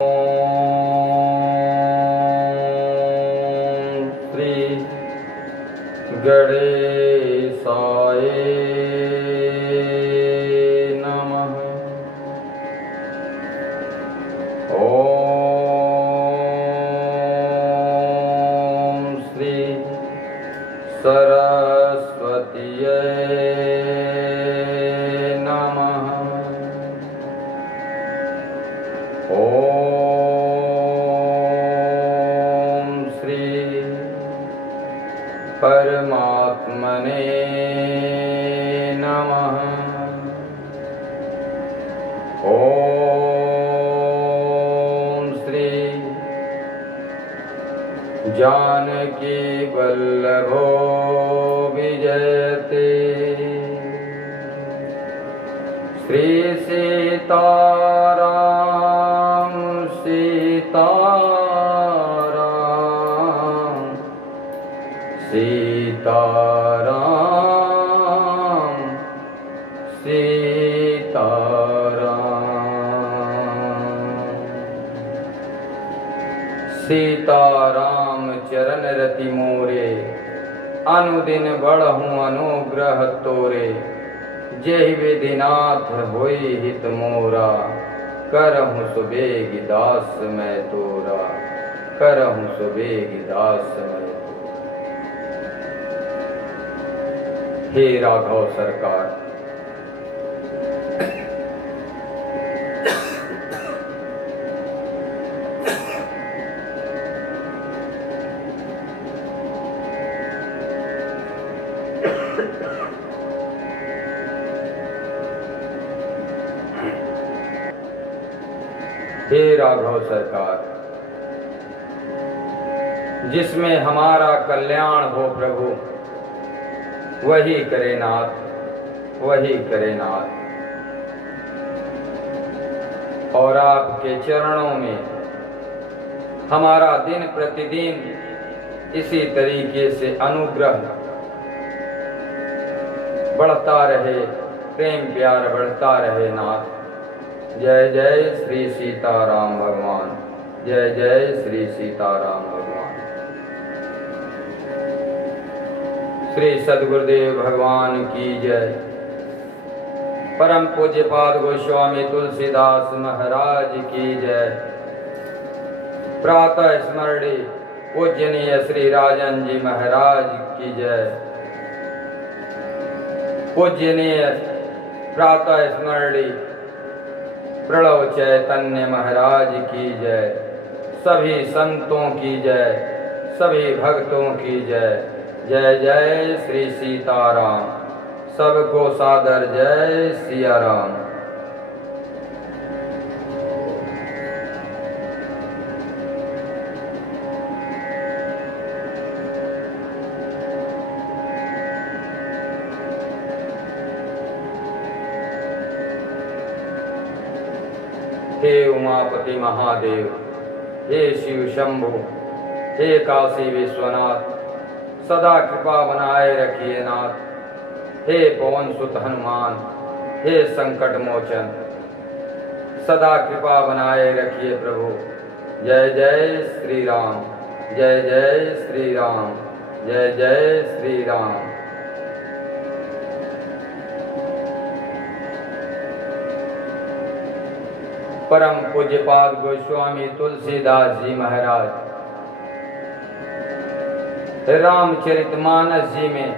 श्री गणेशाय नमः। ओम श्री सरस्वतीये नमः। ओम श्री परमात्मने नमः। ओम श्री जानकी वल्लभो विजयते। श्री सीताराम सीताराम सीताराम सीताराम। सीताराम चरण रति मोरे, अनुदिन बढ़हूँ अनुग्रह तोरे। जेहि विधिनाथ होई हित मोरा, करहूँ सुबेग दास मैं तोरा। करहूँ सुबेग दास मैं तोरा। हे राघव सरकार, हे राघव सरकार, जिसमें हमारा कल्याण हो प्रभु, वही करे नाथ, वही करे नाथ। और आपके चरणों में हमारा दिन प्रतिदिन इसी तरीके से अनुग्रह बढ़ता रहे, प्रेम प्यार बढ़ता रहे नाथ। जय जय श्री सीताराम भगवान, जय जय श्री सीताराम भगवान। श्री सद्गुरुदेव भगवान की जय। परम पूज्यपाद गोस्वामी तुलसीदास महाराज की जय। प्रातः स्मरणी पूजनीय श्री राजन जी महाराज की जय। पूजनीय प्रातः स्मरणी प्रणव चैतन्य महाराज की जय। सभी संतों की जय, सभी भक्तों की जय। जय जय श्री सीताराम। सबको सादर जय सिया राम। हे उमापति महादेव, हे शिव शंभु, हे काशी विश्वनाथ, सदा कृपा बनाए रखिए नाथ। हे पवन सुत हनुमान, हे संकट मोचन, सदा कृपा बनाए रखिए प्रभु। जय जय श्री राम, जय जय श्री राम, जय जय श्री राम। परम पूज्यपाद गोस्वामी तुलसीदास जी महाराज रामचरितमानस जी में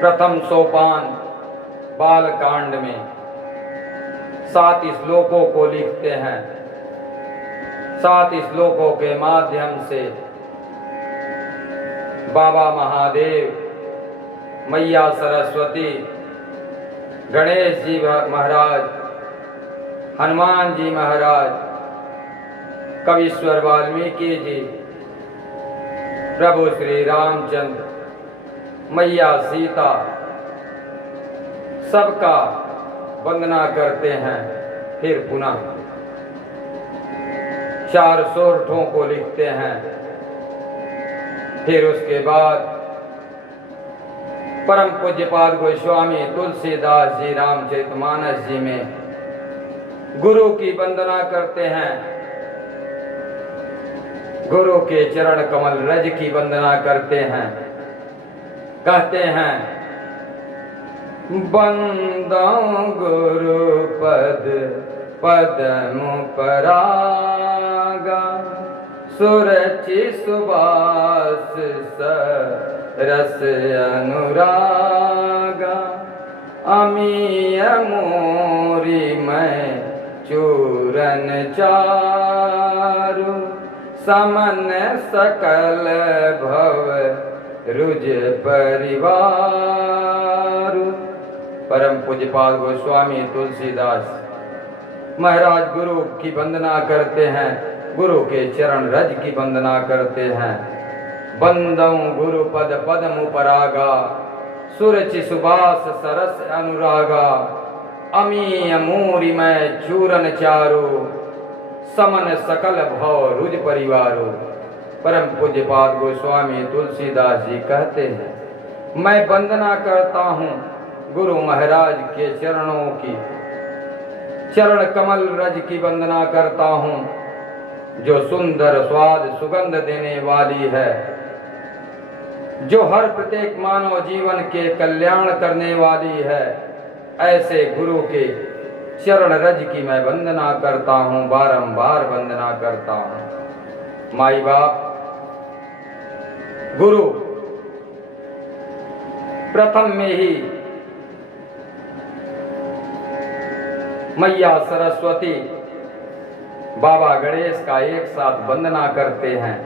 प्रथम सोपान बालकांड में 7 श्लोकों को लिखते हैं। 7 श्लोकों के माध्यम से बाबा महादेव, मैया सरस्वती, गणेश जी महाराज, हनुमान जी महाराज, कवीश्वर वाल्मीकि जी, प्रभु श्री रामचंद्र, मैया सीता, सबका वंदना करते हैं। फिर पुनः 4 सोरठों को लिखते हैं। फिर उसके बाद परम पूज्यपाद गोस्वामी तुलसीदास जी रामचरितमानस जी में गुरु की वंदना करते हैं, गुरु के चरण कमल रज की वंदना करते हैं। कहते हैं बंदो गुरु पद पदम परागा, सुरचि सुबास रस अनुरागा, अमीय मोरी मैं चूरन चारु, समन सकल भव रुज परिवार। परम पूज्यपाद गोस्वामी तुलसीदास महाराज गुरु की वंदना करते हैं, गुरु के चरण रज की वंदना करते हैं। बंदौ गुरु पद पदम परागा, सुरचि सुबास सरस अनुरागा, अमीय मूरि मैं चूरन चारु, समन सकल भव रुज परिवारो। परम पूज्यपाद गोस्वामी तुलसीदास जी कहते हैं, मैं वंदना करता हूँ गुरु महाराज के चरणों की, चरण कमल रज की वंदना करता हूँ, जो सुंदर स्वाद सुगंध देने वाली है, जो हर प्रत्येक मानव जीवन के कल्याण करने वाली है। ऐसे गुरु के चरण रज की मैं वंदना करता हूँ, बारंबार वंदना करता हूँ। माई बाप गुरु प्रथम में ही मैया सरस्वती बाबा गणेश का एक साथ वंदना करते हैं,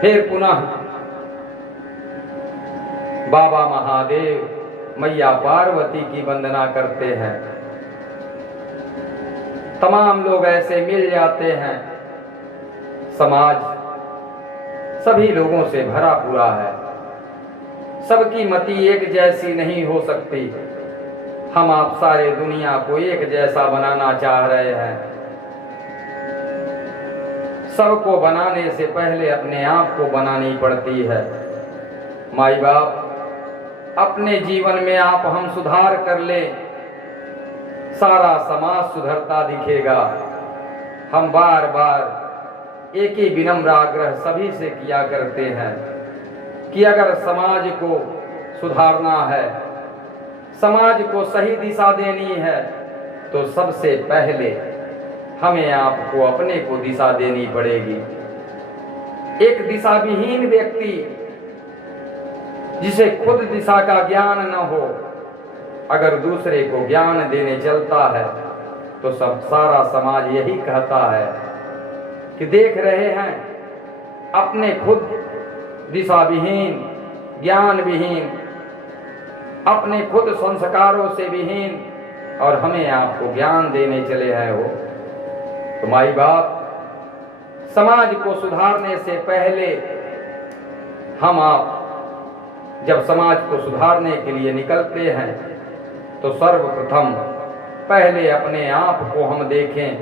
फिर पुनः बाबा महादेव मैया पार्वती की वंदना करते हैं। तमाम लोग ऐसे मिल जाते हैं। समाज सभी लोगों से भरा पूरा है, सबकी मति एक जैसी नहीं हो सकती। हम आप सारे दुनिया को एक जैसा बनाना चाह रहे हैं। सबको बनाने से पहले अपने आप को बनानी पड़ती है। माई बाप अपने जीवन में आप हम सुधार कर ले, सारा समाज सुधरता दिखेगा। हम बार बार एक ही विनम्र आग्रह सभी से किया करते हैं कि अगर समाज को सुधारना है, समाज को सही दिशा देनी है, तो सबसे पहले हमें आपको अपने को दिशा देनी पड़ेगी। एक दिशा विहीन व्यक्ति जिसे खुद दिशा का ज्ञान न हो, अगर दूसरे को ज्ञान देने चलता है तो सब सारा समाज यही कहता है कि देख रहे हैं अपने खुद दिशा विहीन, ज्ञान विहीन, अपने खुद संस्कारों से विहीन, और हमें आपको ज्ञान देने चले हैं वो। तो माई बाप समाज को सुधारने से पहले हम आप जब समाज को सुधारने के लिए निकलते हैं तो सर्वप्रथम पहले अपने आप को हम देखें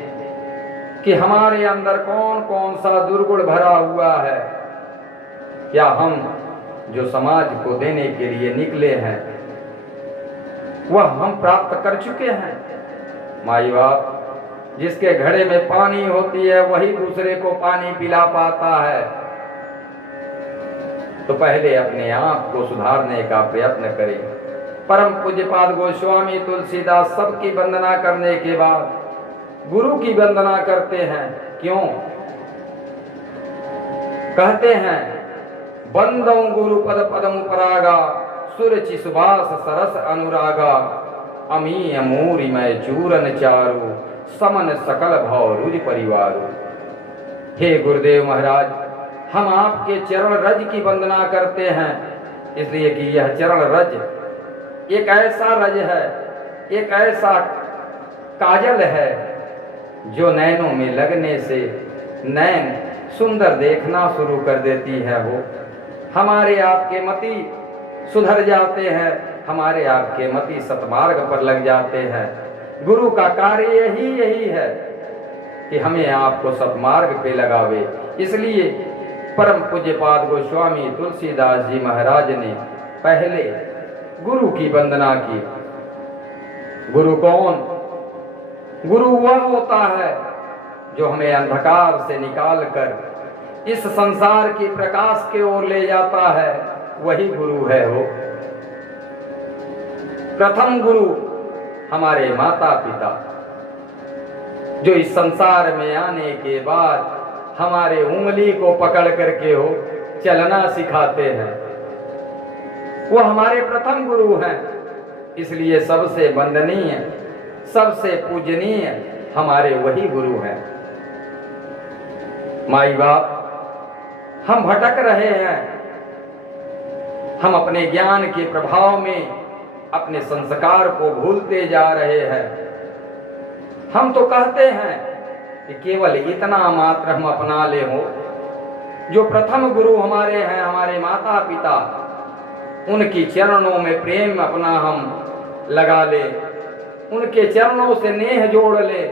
कि हमारे अंदर कौन कौन सा दुर्गुण भरा हुआ है। क्या हम जो समाज को देने के लिए निकले हैं वह हम प्राप्त कर चुके हैं? माई बाप जिसके घड़े में पानी होती है वही दूसरे को पानी पिला पाता है। तो पहले अपने आप को सुधारने का प्रयत्न करें। परम पूज्यपाद गोस्वामी तुलसीदास सबकी वंदना करने के बाद गुरु की वंदना करते हैं। क्यों? कहते हैं बंदौ गुरु पद पदम परागा, सुरचि सुबास सरस अनुरागा, अमीय मूरि मैं चूरन चारु, समन सकल भव रुज परिवारो। हे गुरुदेव महाराज, हम आपके चरण रज की वंदना करते हैं, इसलिए कि यह चरण रज एक ऐसा रज है, एक ऐसा काजल है जो नैनों में लगने से नैन सुंदर देखना शुरू कर देती है। वो हमारे आपके मति सुधर जाते हैं, हमारे आपके मति सतमार्ग पर लग जाते हैं। गुरु का कार्य यही है कि हमें आपको सतमार्ग पे लगावे। इसलिए परम पूज्यपाद गोस्वामी तुलसीदास जी महाराज ने पहले गुरु की वंदना की। गुरु कौन? गुरु वह होता है जो हमें अंधकार से निकालकर इस संसार की प्रकाश की ओर ले जाता है, वही गुरु है वो। प्रथम गुरु हमारे माता पिता, जो इस संसार में आने के बाद हमारे उंगली को पकड़ करके हो चलना सिखाते हैं, वो हमारे प्रथम गुरु हैं। इसलिए सबसे वंदनीय, सबसे पूजनीय हमारे वही गुरु हैं। माई बाप, हम भटक रहे हैं, हम अपने ज्ञान के प्रभाव में अपने संस्कार को भूलते जा रहे हैं। हम तो कहते हैं कि केवल इतना मात्र हम अपना ले हो, जो प्रथम गुरु हमारे हैं, हमारे माता पिता, उनकी चरणों में प्रेम अपना हम लगा ले, उनके चरणों से नेह जोड़ ले,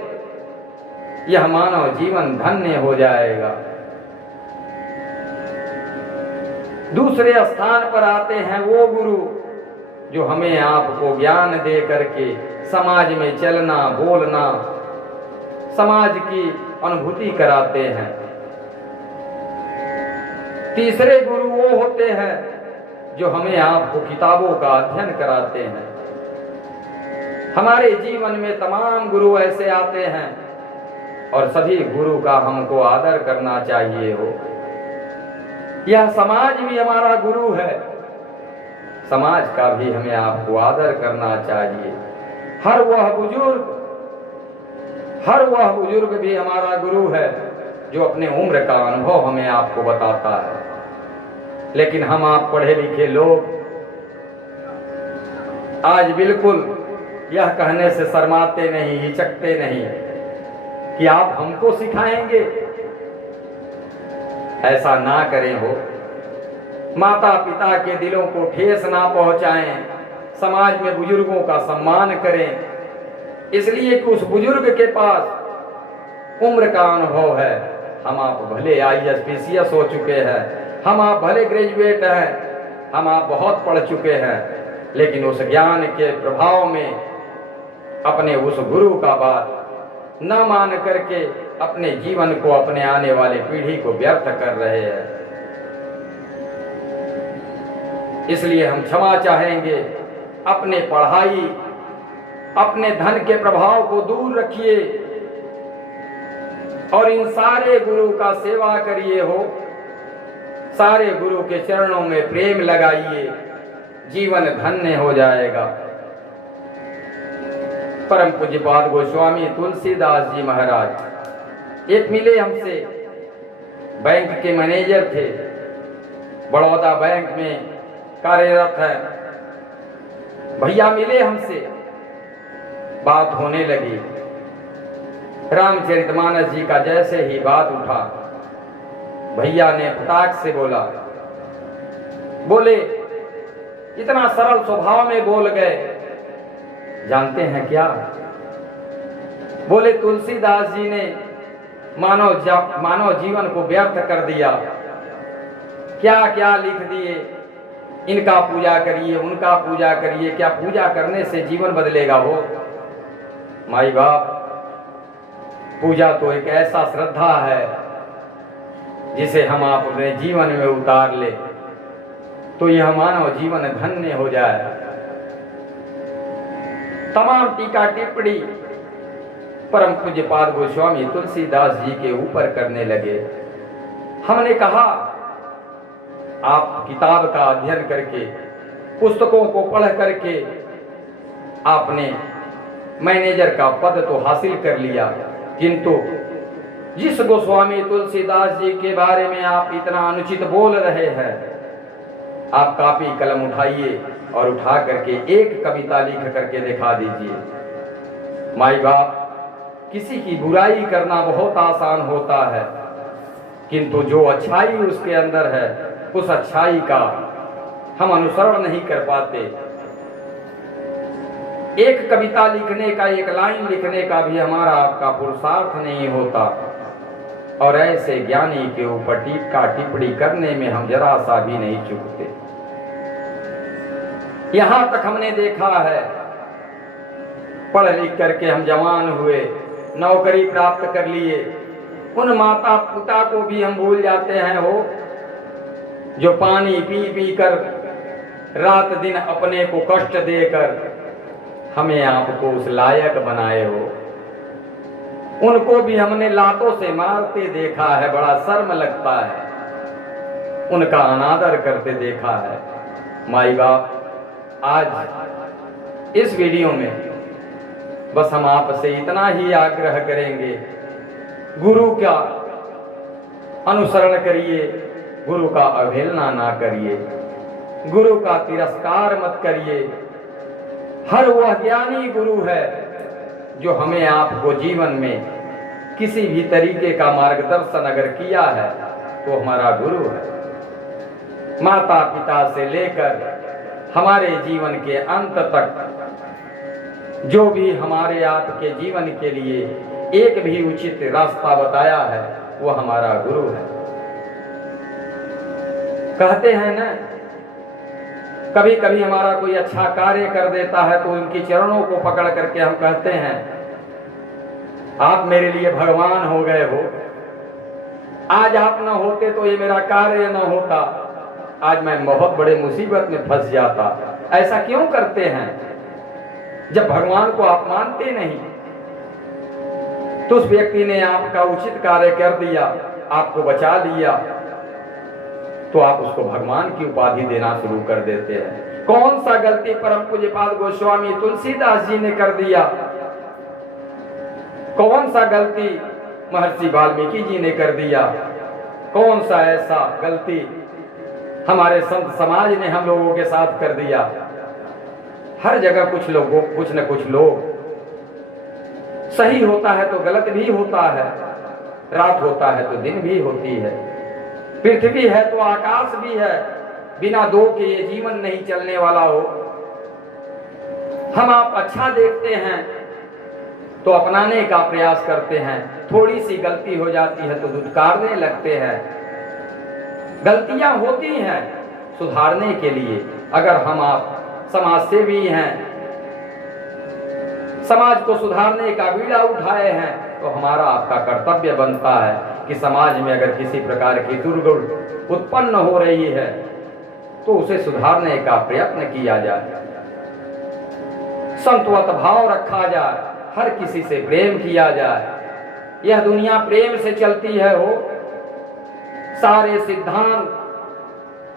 यह मानव जीवन धन्य हो जाएगा। दूसरे स्थान पर आते हैं वो गुरु जो हमें आपको ज्ञान दे करके समाज में चलना बोलना, समाज की अनुभूति कराते हैं। तीसरे गुरु वो होते हैं जो हमें आपको किताबों का अध्ययन कराते हैं। हमारे जीवन में तमाम गुरु ऐसे आते हैं और सभी गुरु का हमको आदर करना चाहिए हो। यह समाज भी हमारा गुरु है, समाज का भी हमें आपको आदर करना चाहिए। हर वह बुजुर्ग भी हमारा गुरु है जो अपने उम्र का अनुभव हमें आपको बताता है। लेकिन हम आप पढ़े लिखे लोग आज बिल्कुल यह कहने से शर्माते नहीं, हिचकते नहीं कि आप हमको सिखाएंगे। ऐसा ना करें हो, माता पिता के दिलों को ठेस ना पहुंचाएं, समाज में बुजुर्गों का सम्मान करें, इसलिए कि उस बुजुर्ग के पास उम्र का अनुभव है। हम आप भले IAS PCS हो चुके हैं, हम आप भले ग्रेजुएट हैं, हम आप बहुत पढ़ चुके हैं, लेकिन उस ज्ञान के प्रभाव में अपने उस गुरु का बात न मान करके अपने जीवन को, अपने आने वाले पीढ़ी को व्यर्थ कर रहे हैं। इसलिए हम क्षमा चाहेंगे। अपने पढ़ाई, अपने धन के प्रभाव को दूर रखिए और इन सारे गुरु का सेवा करिए हो। सारे गुरु के चरणों में प्रेम लगाइए, जीवन धन्य हो जाएगा। परम पूज्यपाद गोस्वामी तुलसीदास जी महाराज एक मिले हमसे, बैंक के मैनेजर थे, बड़ौदा बैंक में कार्यरत है। भैया मिले हमसे, बात होने लगी। रामचरितमानस जी का जैसे ही बात उठा, भैया ने फटाक से बोले इतना सरल स्वभाव में बोल गए, जानते हैं क्या? बोले तुलसीदास जी ने मानव जीवन को व्यर्थ कर दिया। क्या क्या लिख दिए, इनका पूजा करिए, उनका पूजा करिए। क्या पूजा करने से जीवन बदलेगा? हो माई बाप, पूजा तो एक ऐसा श्रद्धा है जिसे हम आप अपने जीवन में उतार ले तो यह मानव जीवन धन्य हो जाए। तमाम टीका टिप्पणी परम पूज्यपाद गोस्वामी तुलसीदास जी के ऊपर करने लगे। हमने कहा आप किताब का अध्ययन करके, पुस्तकों को पढ़ करके आपने मैनेजर का पद तो हासिल कर लिया, किंतु जिस गोस्वामी तुलसीदास जी के बारे में आप इतना अनुचित बोल रहे हैं, आप कापी कलम उठाइए और उठा करके एक कविता लिख करके दिखा दीजिए। माई बाप, किसी की बुराई करना बहुत आसान होता है, किंतु जो अच्छाई उसके अंदर है उस अच्छाई का हम अनुसरण नहीं कर पाते। एक कविता लिखने का, एक लाइन लिखने का भी हमारा आपका पुरुषार्थ नहीं होता, और ऐसे ज्ञानी के ऊपर टीका टिप्पणी करने में हम जरा सा भी नहीं चूकते। यहां तक हमने देखा है पढ़ लिख करके हम जवान हुए, नौकरी प्राप्त कर लिए, उन माता पिता को भी हम भूल जाते हैं हो, जो पानी पी पी कर रात दिन अपने को कष्ट देकर हमें आपको उस लायक बनाए हो। उनको भी हमने लातों से मारते देखा है, बड़ा शर्म लगता है, उनका अनादर करते देखा है। माई बाप, आज इस वीडियो में बस हम आपसे इतना ही आग्रह करेंगे, गुरु का अनुसरण करिए, गुरु का अवहेलना ना करिए, गुरु का तिरस्कार मत करिए। हर वह ज्ञानी गुरु है जो हमें आपको जीवन में किसी भी तरीके का मार्गदर्शन अगर किया है तो हमारा गुरु है। माता पिता से लेकर हमारे जीवन के अंत तक जो भी हमारे आपके जीवन के लिए एक भी उचित रास्ता बताया है वो हमारा गुरु है। कहते हैं ना, कभी कभी हमारा कोई अच्छा कार्य कर देता है तो उनके चरणों को पकड़ करके हम कहते हैं, आप मेरे लिए भगवान हो गए हो, आज आप न होते तो ये मेरा कार्य न होता, आज मैं बहुत बड़े मुसीबत में फंस जाता। ऐसा क्यों करते हैं? जब भगवान को आप मानते नहीं तो उस व्यक्ति ने आपका उचित कार्य कर दिया, आपको बचा लिया, तो आप उसको भगवान की उपाधि देना शुरू कर देते हैं। कौन सा गलती परम पूज्यपाद गोस्वामी तुलसीदास जी ने कर दिया, कौन सा गलती महर्षि वाल्मीकि जी ने कर दिया, कौन सा ऐसा गलती हमारे संत समाज ने हम लोगों के साथ कर दिया। हर जगह कुछ न कुछ लोग, सही होता है तो गलत भी होता है, रात होता है तो दिन भी होती है, पृथ्वी है तो आकाश भी है, बिना दो के ये जीवन नहीं चलने वाला हो। हम आप अच्छा देखते हैं तो अपनाने का प्रयास करते हैं, थोड़ी सी गलती हो जाती है तो धुतकारने लगते हैं। गलतियां होती हैं सुधारने के लिए। अगर हम आप समाज सेवी हैं, समाज को सुधारने का बीड़ा उठाए हैं, तो हमारा आपका कर्तव्य बनता है कि समाज में अगर किसी प्रकार की दुर्गुण उत्पन्न हो रही है तो उसे सुधारने का प्रयत्न किया जाए, संतवत भाव रखा जाए, हर किसी से प्रेम किया जाए। यह दुनिया प्रेम से चलती है हो। सारे सिद्धांत,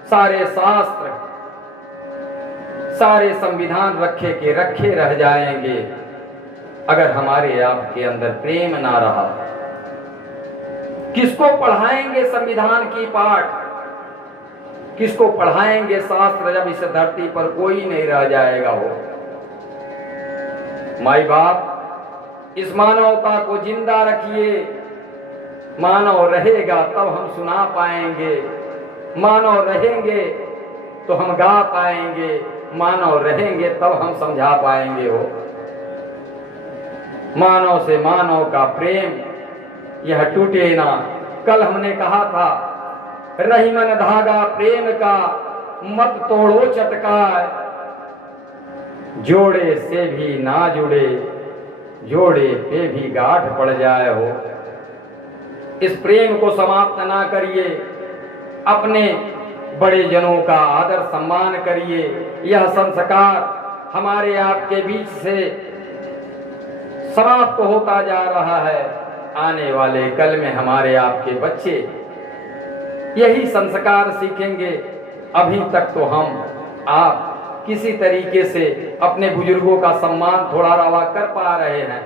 सारे शास्त्र, सारे संविधान रखे के रखे रह जाएंगे अगर हमारे आपके अंदर प्रेम ना रहा। किसको पढ़ाएंगे संविधान की पाठ, किसको पढ़ाएंगे शास्त्र, जब इस धरती पर कोई नहीं रह जाएगा हो। माई बाप, इस मानवता को जिंदा रखिए। मानव रहेगा तब हम सुना पाएंगे, मानव रहेंगे तो हम गा पाएंगे, मानव रहेंगे तब हम समझा पाएंगे हो। मानव से मानव का प्रेम यह टूटे ना। कल हमने कहा था, रही मन धागा प्रेम का, मत तोड़ो चटकाए, जोड़े से भी ना जुड़े, जोड़े पे भी गांठ पड़ जाए हो। इस प्रेम को समाप्त ना करिए, अपने बड़े जनों का आदर सम्मान करिए। यह संस्कार हमारे आपके बीच से समाप्त होता जा रहा है। आने वाले कल में हमारे आपके बच्चे यही संस्कार सीखेंगे। अभी तक तो हम आप किसी तरीके से अपने बुजुर्गों का सम्मान थोड़ा रवा कर पा रहे हैं।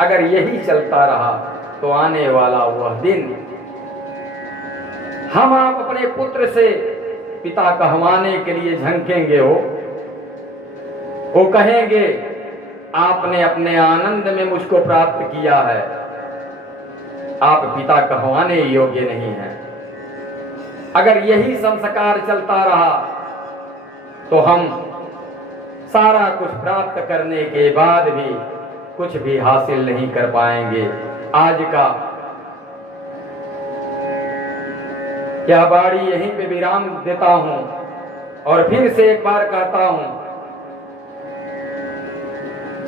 अगर यही चलता रहा तो आने वाला वह दिन हम आप अपने पुत्र से पिता कहवाने के लिए झंकेंगे हो। वो कहेंगे, आपने अपने आनंद में मुझको प्राप्त किया है, आप पिता कहवाने योग्य नहीं हैं। अगर यही संस्कार चलता रहा तो हम सारा कुछ प्राप्त करने के बाद भी कुछ भी हासिल नहीं कर पाएंगे। आज का यह बाड़ी यहीं पे विराम देता हूं और फिर से एक बार कहता हूं,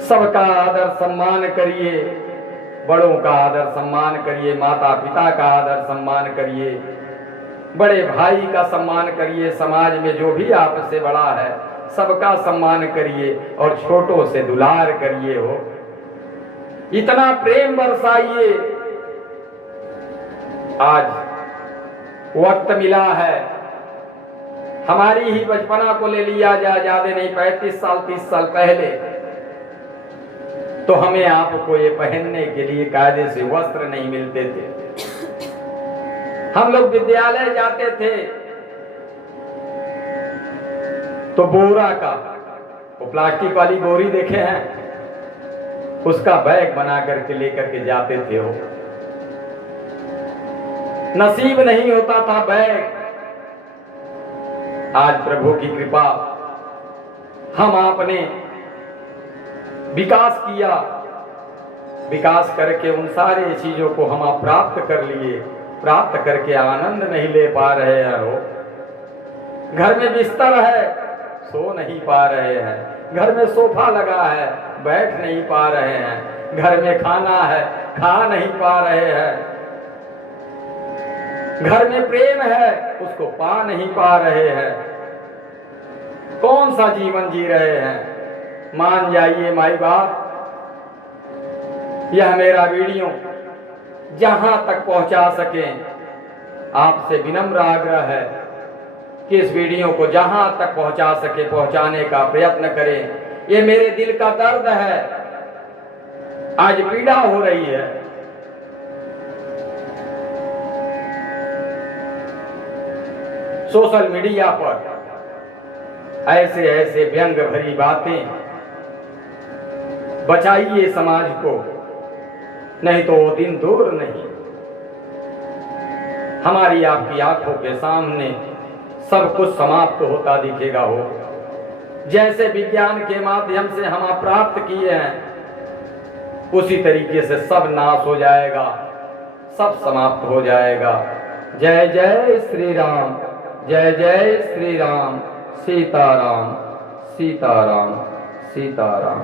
सबका आदर सम्मान करिए, बड़ों का आदर सम्मान करिए, माता पिता का आदर सम्मान करिए, बड़े भाई का सम्मान करिए, समाज में जो भी आपसे बड़ा है सबका सम्मान करिए और छोटों से दुलार करिए। हो इतना प्रेम बरसाइए। आज वक्त मिला है, हमारी ही बचपना को ले लिया जाए, ज्यादा नहीं 35 साल 30 साल पहले तो हमें आपको ये पहनने के लिए कायदे से वस्त्र नहीं मिलते थे। हम लोग विद्यालय जाते थे तो बोरा का, वो प्लास्टिक वाली बोरी देखे हैं, उसका बैग बना करके लेकर के जाते थे। हो नसीब नहीं होता था बैग। आज प्रभु की कृपा, हम आपने विकास किया, विकास करके उन सारे चीजों को हम आप प्राप्त कर लिए, प्राप्त करके आनंद नहीं ले पा रहे हैं। हो घर में बिस्तर है, सो नहीं पा रहे हैं। घर में सोफा लगा है, बैठ नहीं पा रहे हैं। घर में खाना है, खा नहीं पा रहे हैं। घर में प्रेम है, उसको पा नहीं पा रहे हैं। कौन सा जीवन जी रहे हैं? मान जाइए माई बाप, यह मेरा वीडियो जहां तक पहुंचा सके, आपसे विनम्र आग्रह है कि इस वीडियो को जहां तक पहुंचा सके पहुंचाने का प्रयत्न करें। ये मेरे दिल का दर्द है, आज पीड़ा हो रही है। सोशल मीडिया पर ऐसे ऐसे व्यंग भरी बातें, बचाइए समाज को, नहीं तो वो दिन दूर नहीं। हमारी आपकी आंखों के सामने सब कुछ समाप्त होता दिखेगा। हो जैसे विज्ञान के माध्यम से हम प्राप्त किए हैं, उसी तरीके से सब नाश हो जाएगा, सब समाप्त हो जाएगा। जय जय श्री राम, जय जय श्री राम। सीताराम सीताराम सीताराम।